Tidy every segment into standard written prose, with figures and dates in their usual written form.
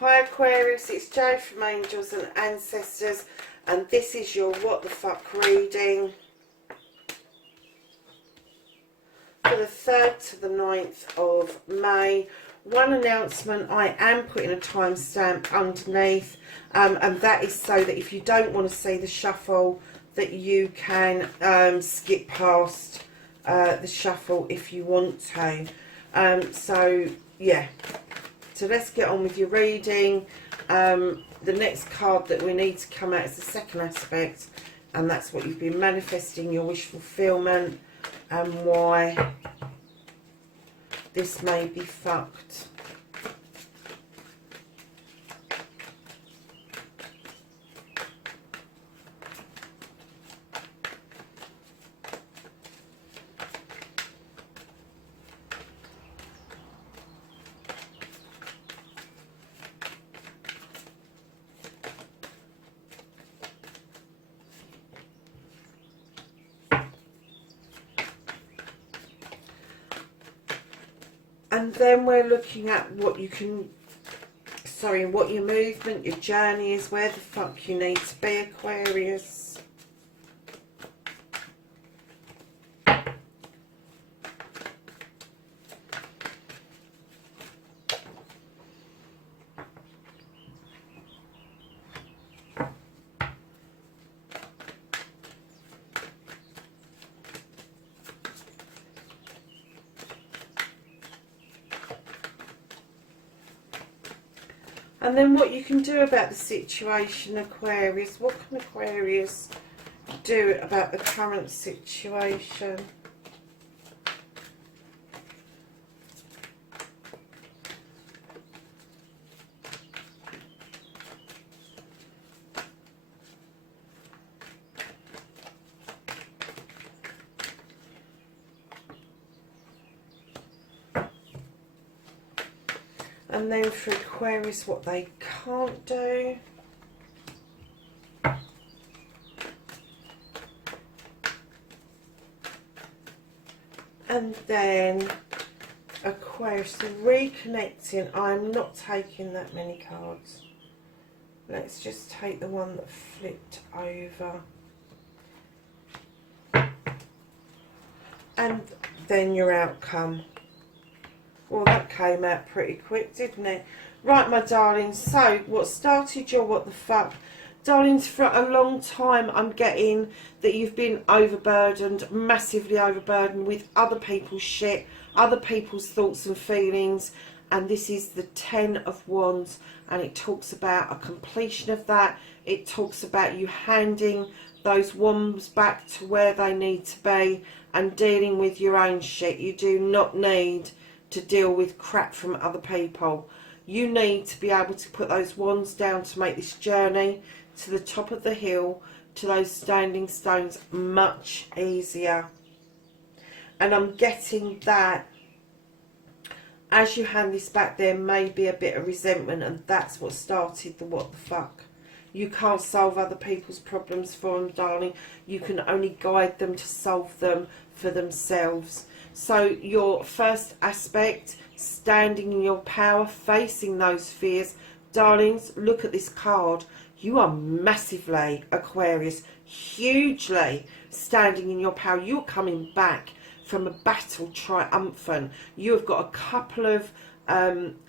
Hi Aquarius, it's Jo from Angels and Ancestors, and this is your What the Fuck reading for the 3rd to the 9th of May. One announcement, I am putting a timestamp underneath, and that is so that if you don't want to see the shuffle, that you can skip past the shuffle if you want to. So yeah, so let's get on with your reading. The next card that we need to come out is the second aspect, and that's what you've been manifesting, your wish fulfillment, and why this may be fucked. And then we're looking at what you can, what your movement, your journey is, where the fuck you need to be, Aquarius. And then what you can do about the situation, Aquarius. What can Aquarius do about the current situation? And then for Aquarius, what they can't do. And then Aquarius, reconnecting. I'm not taking that many cards. Let's just take the one that flipped over. And then your outcome. Well, that came out pretty quick, didn't it? Right, my darlings. So, what started your what the fuck? Darlings, for a long time, I'm getting that you've been overburdened, massively overburdened with other people's shit, other people's thoughts and feelings. And this is the 10 of Wands. And it talks about a completion of that. It talks about you handing those wands back to where they need to be and dealing with your own shit. You do not need to deal with crap from other people. You need to be able to put those wands down to make this journey to the top of the hill, to those standing stones, much easier. And I'm getting that as you hand this back, there may be a bit of resentment, and that's what started the what the fuck. You can't solve other people's problems for them, darling. You can only guide them to solve them for themselves. So your first aspect, standing in your power, facing those fears. Darlings, look at this card. You are massively, Aquarius, hugely standing in your power. You're coming back from a battle triumphant. You have got a couple of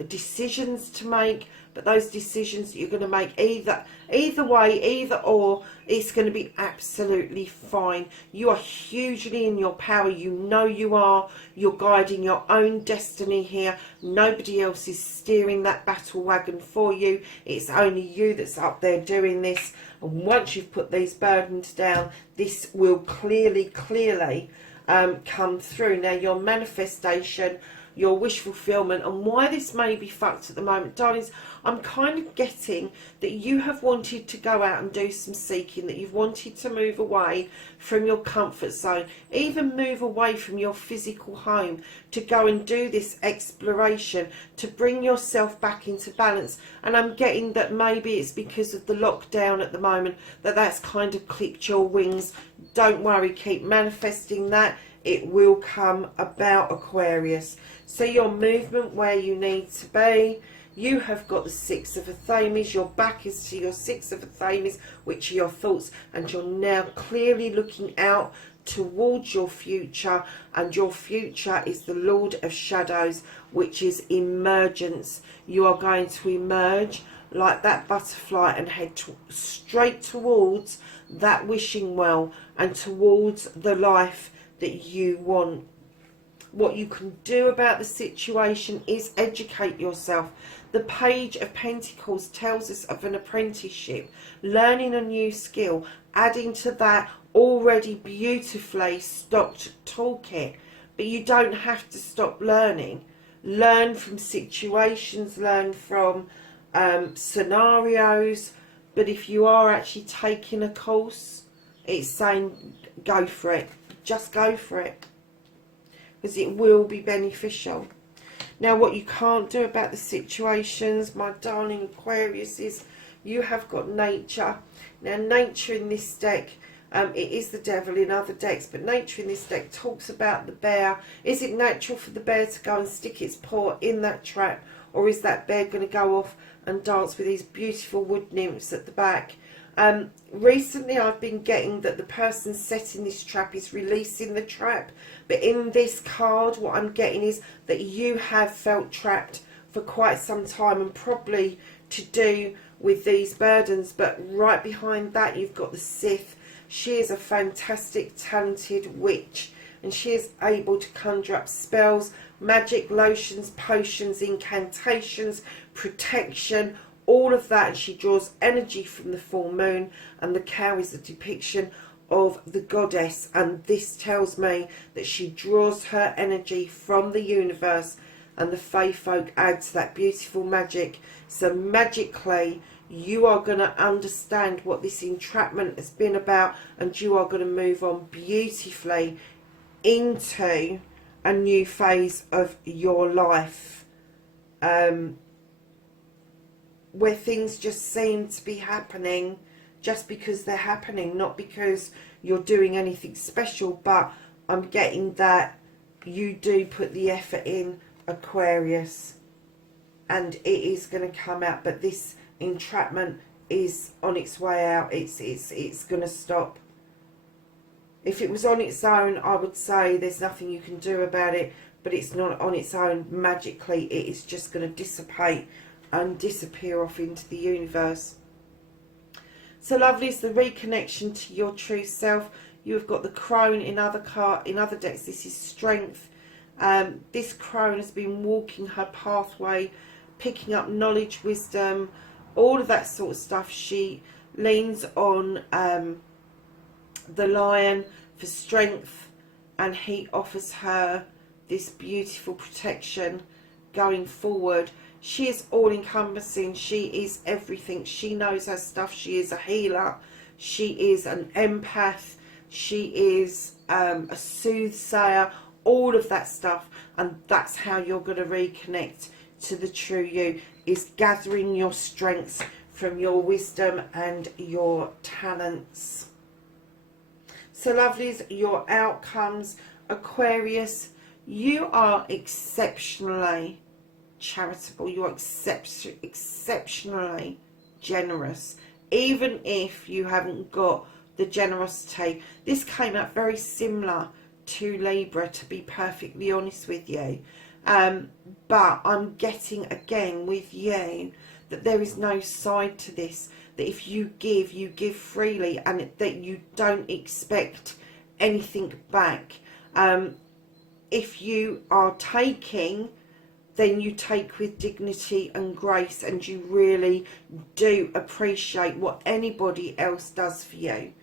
decisions to make, but those decisions that you're going to make, either way, either or, it's going to be absolutely fine. You are hugely in your power. You know you are. You're guiding your own destiny here. Nobody else is steering that battle wagon for you. It's only you that's up there doing this. And once you've put these burdens down, this will clearly come through. Now, your manifestation, your wish fulfillment, and why this may be fucked at the moment, darlings, I'm kind of getting that you have wanted to go out and do some seeking, that you've wanted to move away from your comfort zone, even move away from your physical home to go and do this exploration, to bring yourself back into balance. And I'm getting that maybe it's because of the lockdown at the moment that's kind of clipped your wings. Don't worry, keep manifesting that. it will come about, Aquarius. So your movement where you need to be. You have got the Six of Athames. Your back is to your Six of Athames, which are your thoughts, and you're now clearly looking out towards your future, and your future is the Lord of Shadows, which is emergence. You are going to emerge like that butterfly and head straight towards that wishing well and towards the life that you want. What you can do about the situation is educate yourself. The Page of Pentacles tells us of an apprenticeship, learning a new skill, adding to that already beautifully stocked toolkit. But you don't have to stop learning. Learn from situations, learn from scenarios. But if you are actually taking a course, it's saying go for it. Just go for it, because it will be beneficial. Now, what you can't do about the situations, my darling Aquarius, is you have got nature. Now, nature in this deck, it is the devil in other decks, but nature in this deck talks about the bear. Is it natural for the bear to go and stick its paw in that trap, or is that bear going to go off and dance with these beautiful wood nymphs at the back? Recently I've been getting that the person setting this trap is releasing the trap, but in this card what I'm getting is that you have felt trapped for quite some time, and probably to do with these burdens. But right behind that you've got the Sith. She is a fantastic talented witch, and she is able to conjure up spells, magic, lotions, potions, incantations, protection, all of that. And she draws energy from the full moon, and the cow is a depiction of the goddess, and this tells me that she draws her energy from the universe, and the Fae folk add to that beautiful magic. So magically you are going to understand what this entrapment has been about, and you are going to move on beautifully into a new phase of your life, where things just seem to be happening just because they're happening, not because you're doing anything special. But I'm getting that you do put the effort in, Aquarius, and it is going to come out. But this entrapment is on its way out. It's going to stop. If it was on its own, I would say there's nothing you can do about it, but it's not on its own magically. It is just going to dissipate and disappear off into the universe. So lovely is the reconnection to your true self. You have got the crone in other decks. This is strength. This crone has been walking her pathway, picking up knowledge, wisdom, all of that sort of stuff. She leans on the lion for strength, and he offers her this beautiful protection going forward. She is all encompassing. She is everything. She knows her stuff. She is a healer. She is an empath. She is a soothsayer, all of that stuff. And that's how you're going to reconnect to the true you, is gathering your strengths from your wisdom and your talents. So lovelies, your outcomes, Aquarius, you are exceptionally charitable. You are exceptionally generous, even if you haven't got the generosity. This came out very similar to Libra, to be perfectly honest with you, but I'm getting again with you that there is no side to this, that if you give freely, and that you don't expect anything back. If you are taking, then you take with dignity and grace, and you really do appreciate what anybody else does for you.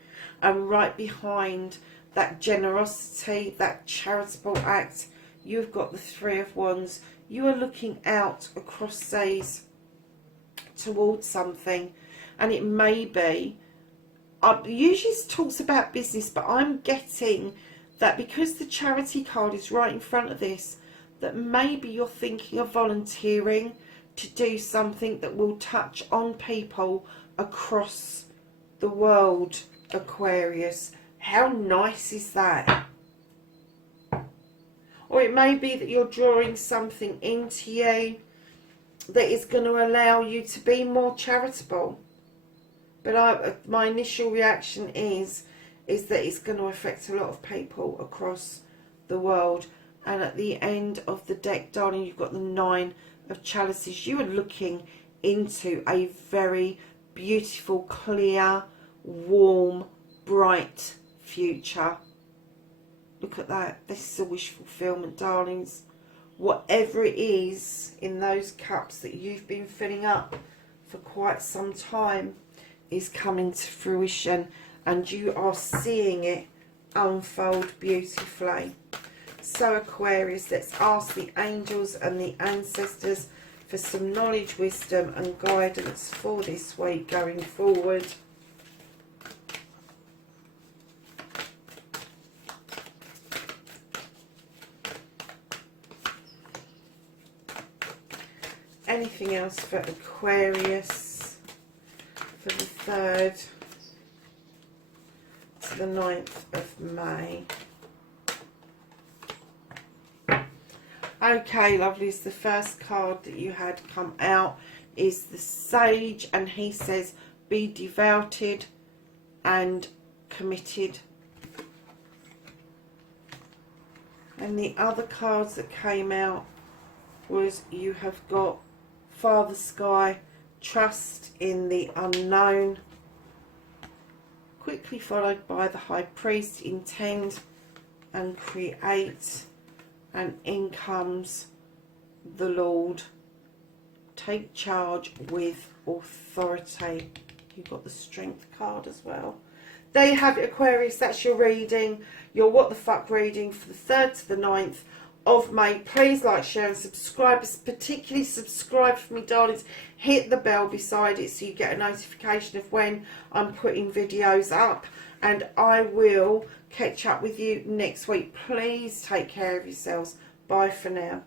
And right behind that generosity, that charitable act, you've got the Three of Wands. You are looking out across seas towards something, and it may be, usually it talks about business, but I'm getting that because the charity card is right in front of this, that maybe you're thinking of volunteering to do something that will touch on people across the world, Aquarius. How nice is that? or it may be that you're drawing something into you that is going to allow you to be more charitable. But my initial reaction is that it's going to affect a lot of people across the world. And at the end of the deck, darling, you've got the 9 of Chalices. You are looking into a very beautiful, clear, warm, bright future. Look at that. This is a wish fulfillment, darlings. Whatever it is in those cups that you've been filling up for quite some time is coming to fruition, and you are seeing it unfold beautifully. So Aquarius, let's ask the angels and the ancestors for some knowledge, wisdom and guidance for this week going forward. Anything else for Aquarius for the 3rd to the 9th of May? Okay, lovelies, the first card that you had come out is the Sage, and he says, be devoted and committed. And the other cards that came out was you have got Father Sky, trust in the unknown, quickly followed by the High Priest, intend and create, and in comes the Lord, take charge with authority. You've got the Strength card as well. There you have it, Aquarius. That's your reading, your what the fuck reading for the 3rd to the 9th of May. Please like, share and subscribe. Particularly subscribe for me, darlings. Hit the bell beside it so you get a notification of when I'm putting videos up, and I will catch up with you next week. Please take care of yourselves. Bye for now.